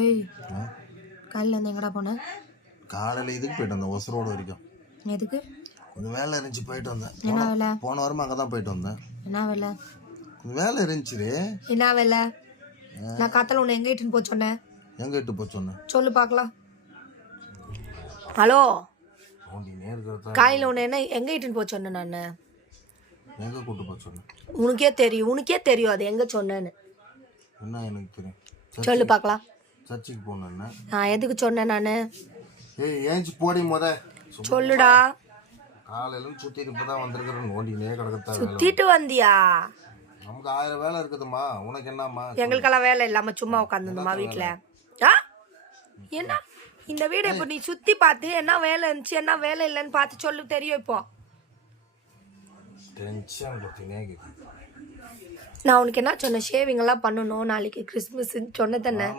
ஏய் காலையில் வந்து எங்கடா போனேன்? காலையில் இதுக்கு போயிட்டு வந்தேன், ஒசரோடு வரைக்கும். எதுக்கு? கொஞ்சம் வேலை இருந்துச்சு, போயிட்டு வந்தேன். என்ன வேலை? போன வாரமாக அங்கே தான் போயிட்டு வந்தேன். என்ன வேலை? கொஞ்சம் வேலை இருந்துச்சு. என்ன வேலை? நான் காத்தால உன்னை எங்கே இட்டுன்னு போக சொன்னேன்? எங்கே இட்டு போக சொன்னேன்? சொல்லு பார்க்கலாம். ஹலோ, இருக்கிறதா காலையில் உன்னை என்ன எங்கே இட்டுன்னு போக சொன்னேன்? நான் எங்கே கூட்டு போக சொன்னேன்? உனக்கே தெரியும் அது எங்கே சொன்னேன்னு. என்ன எனக்கு தெரியும்? சொல்லு பார்க்கலாம். சர்ச்சுக்கு போனேன்னா நான் எதுக்கு சொன்னேன்? நான் ஏஞ்சி போடி முத சொல்லுடா. காலையில சுத்திட்டு இப்பதான் வந்திருக்கிறேன். நோண்டினே கிடக்கத்தான். சுத்திட்டு வந்தியா? நமக்கு 1000 வேலை இருக்குதுமா, உனக்கு என்னம்மா? எங்களுக்கெல்லாம் வேலை இல்லாம சும்மா உட்காந்துருந்தோமா வீட்டுல? என்ன இந்த வீடு இப்போ நீ சுத்தி பார்த்து என்ன வேலை இருந்துச்சு என்ன வேலை இல்லைன்னு பார்த்து சொல்லு, தெரியும். இப்போ டென்ஷன் கொடுத்தீனே. நான் உனக்கு என்ன சொன்னேன்? ஷேவிங் எல்லாம் பண்ணணும் நாளைக்கு கிறிஸ்மஸ் சொன்னதானே?